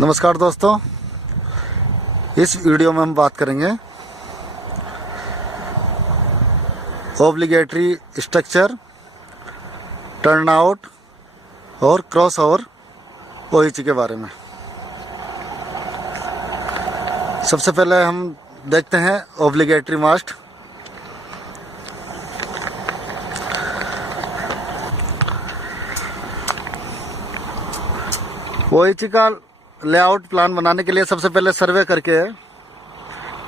नमस्कार दोस्तों, इस वीडियो में हम बात करेंगे ऑब्लिगेटरी स्ट्रक्चर, टर्नआउट और क्रॉस ओवर ओएच के बारे में। सबसे पहले हम देखते हैं ऑब्लिगेटरी मास्ट। ओएच का लेआउट प्लान बनाने के लिए सबसे पहले सर्वे करके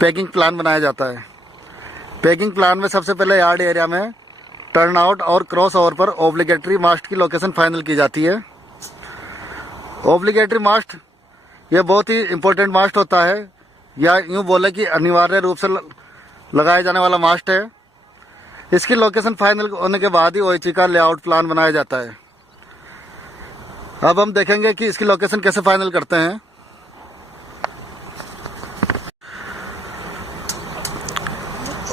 पैकिंग प्लान बनाया जाता है। पैकिंग प्लान में सबसे पहले यार्ड एरिया में टर्नआउट और क्रॉस ओवर पर ऑब्लिगेटरी मास्ट की लोकेशन फाइनल की जाती है। ऑब्लिगेटरी मास्ट ये बहुत ही इम्पोर्टेंट मास्ट होता है, या यूँ बोले कि अनिवार्य रूप से लगाया जाने वाला मास्ट है। इसकी लोकेशन फाइनल होने के बाद ही ओएच का लेआउट प्लान बनाया जाता है। अब हम देखेंगे कि इसकी लोकेशन कैसे फाइनल करते हैं।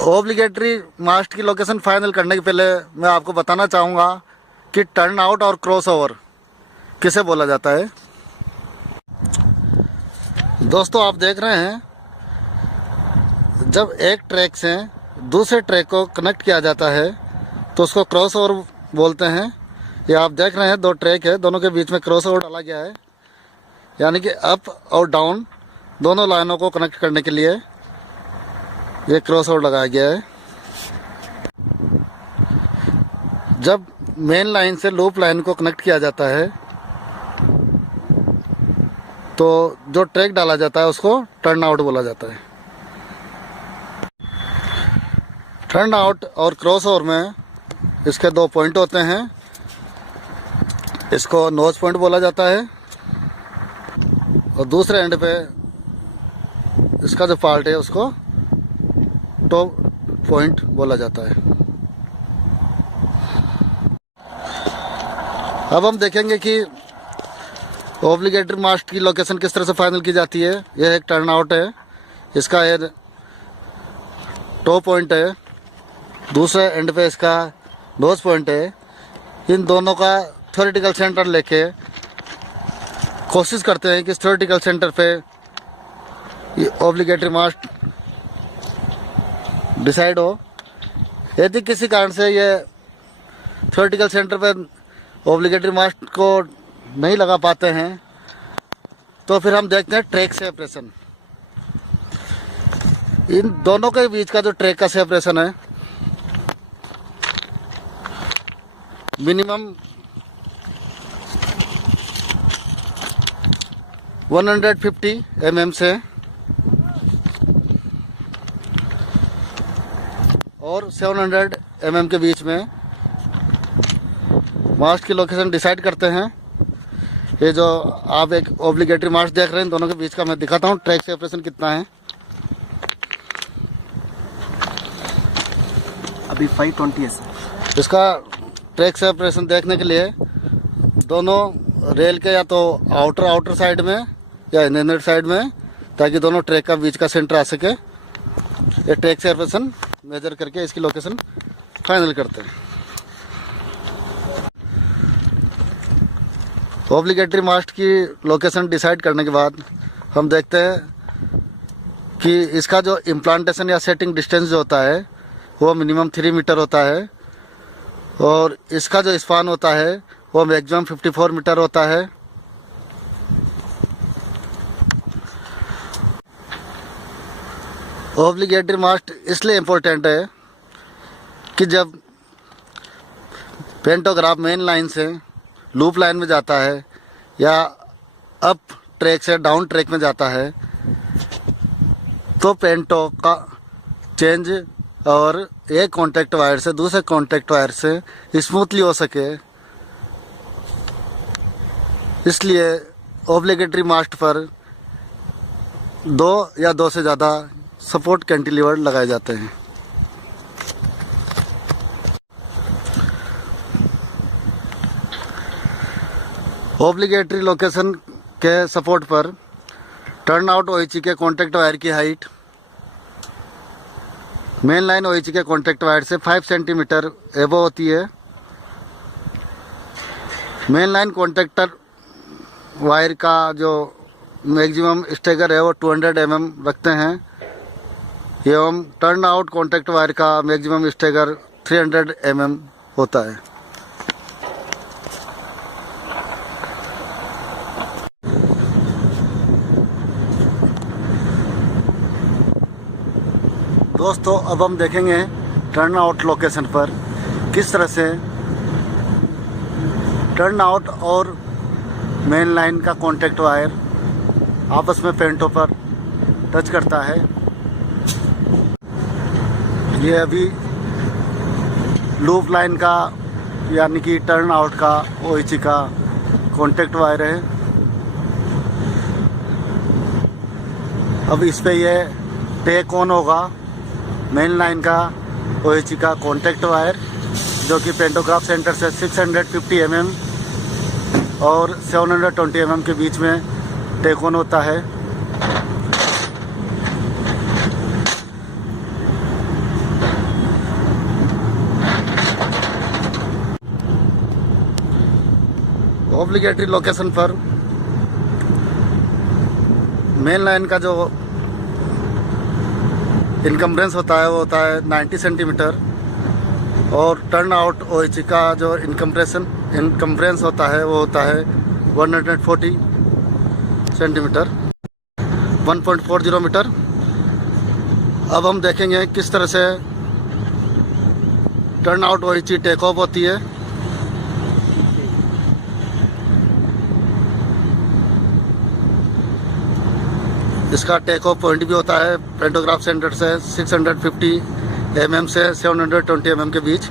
ऑब्लिगेटरी मास्ट की लोकेशन फाइनल करने के पहले मैं आपको बताना चाहूँगा कि टर्न आउट और क्रॉस ओवर किसे बोला जाता है। दोस्तों, आप देख रहे हैं, जब एक ट्रैक से दूसरे ट्रैक को कनेक्ट किया जाता है तो उसको क्रॉस ओवर बोलते हैं। ये आप देख रहे हैं, दो ट्रैक है, दोनों के बीच में क्रॉस ओवर डाला गया है, यानी कि अप और डाउन दोनों लाइनों को कनेक्ट करने के लिए ये क्रॉस ओवर लगाया गया है। जब मेन लाइन से लूप लाइन को कनेक्ट किया जाता है तो जो ट्रैक डाला जाता है उसको टर्न आउट बोला जाता है। टर्न आउट और क्रॉस ओवर में इसके दो पॉइंट होते हैं। इसको नोज पॉइंट बोला जाता है और दूसरे एंड पे इसका जो पार्ट है उसको टॉप पॉइंट बोला जाता है। अब हम देखेंगे कि ऑब्लिगेटरी मास्ट की लोकेशन किस तरह से फाइनल की जाती है। यह एक टर्न आउट है, इसका ये टॉप पॉइंट है, दूसरे एंड पे इसका नोज पॉइंट है। इन दोनों का थ्योरेटिकल सेंटर लेके कोशिश करते हैं कि इस थ्योरेटिकल सेंटर पे ये ऑब्लिगेटरी मास्ट डिसाइड हो। यदि किसी कारण से ये थ्योरेटिकल सेंटर पे ऑब्लिगेटरी मास्ट को नहीं लगा पाते हैं तो फिर हम देखते हैं ट्रैक सेपरेशन। इन दोनों के बीच का जो ट्रैक का सेपरेशन है मिनिमम 150 mm से और 700 mm के बीच में मास्ट की लोकेशन डिसाइड करते हैं। ये जो आप एक ऑब्लिगेटरी मास्ट देख रहे हैं, दोनों के बीच का मैं दिखाता हूँ ट्रैक सेपरेशन कितना है। अभी 520 है सर। इसका ट्रैक सेपरेशन देखने के लिए दोनों रेल के या तो आउटर साइड में या इनर साइड में, ताकि दोनों ट्रैक का बीच का सेंटर आ सके, ये ट्रैक सेपरेशन मेजर करके इसकी लोकेशन फाइनल करते हैं। ऑब्लिगेटरी मास्ट की लोकेशन डिसाइड करने के बाद हम देखते हैं कि इसका जो इम्प्लांटेशन या सेटिंग डिस्टेंस जो होता है वो मिनिमम 3 मीटर होता है और इसका जो स्पान होता है वो मैक्सिमम 54 मीटर होता है। ऑब्लिगेटरी मास्ट इसलिए इम्पोर्टेंट है कि जब पेंटोग्राफ मेन लाइन से लूप लाइन में जाता है या अप ट्रैक से डाउन ट्रैक में जाता है तो पेंटो का चेंज और एक कांटेक्ट वायर से दूसरे कांटेक्ट वायर से स्मूथली हो सके, इसलिए ऑब्लिगेटरी मास्ट पर 2 या 2 से ज़्यादा सपोर्ट कैंटिलीवर लगाए जाते हैं। ऑब्लिगेटरी लोकेशन के सपोर्ट पर टर्न आउट ओएच के कॉन्टैक्ट वायर की हाइट मेन लाइन ओएच के कॉन्टैक्ट वायर से 5 सेंटीमीटर एबो होती है। मेन लाइन कॉन्टैक्टर वायर का जो मैक्सिमम स्टेगर है वो 200 mm रखते हैं एवं टर्न आउट कॉन्टैक्ट वायर का मैक्सिमम स्टेगर 300 mm होता है। दोस्तों अब हम देखेंगे टर्न आउट लोकेशन पर किस तरह से टर्न आउट और मेन लाइन का कॉन्टैक्ट वायर आपस में पेंटों पर टच करता है। ये अभी लूप लाइन का यानी कि टर्न आउट का OHE का कॉन्टैक्ट वायर है। अब इस पे ये टेक ऑन होगा मेन लाइन का OHE का कॉन्टैक्ट वायर, जो कि पेंटोग्राफ सेंटर से 650 mm और 720 mm के बीच में टेक ऑन होता है। ऑब्लिगेटरी लोकेशन पर मेन लाइन का जो इनकम्बरेंस होता है वो होता है 90 सेंटीमीटर और टर्न आउट OHE का जो इनकम्बरेंस होता है वो होता है 140 सेंटीमीटर 1.40 मीटर। अब हम देखेंगे किस तरह से turn out OHE take off होती है। इसका टेक ऑफ पॉइंट भी होता है पेंटोग्राफ सेंटर से 650 mm से 720 mm के बीच।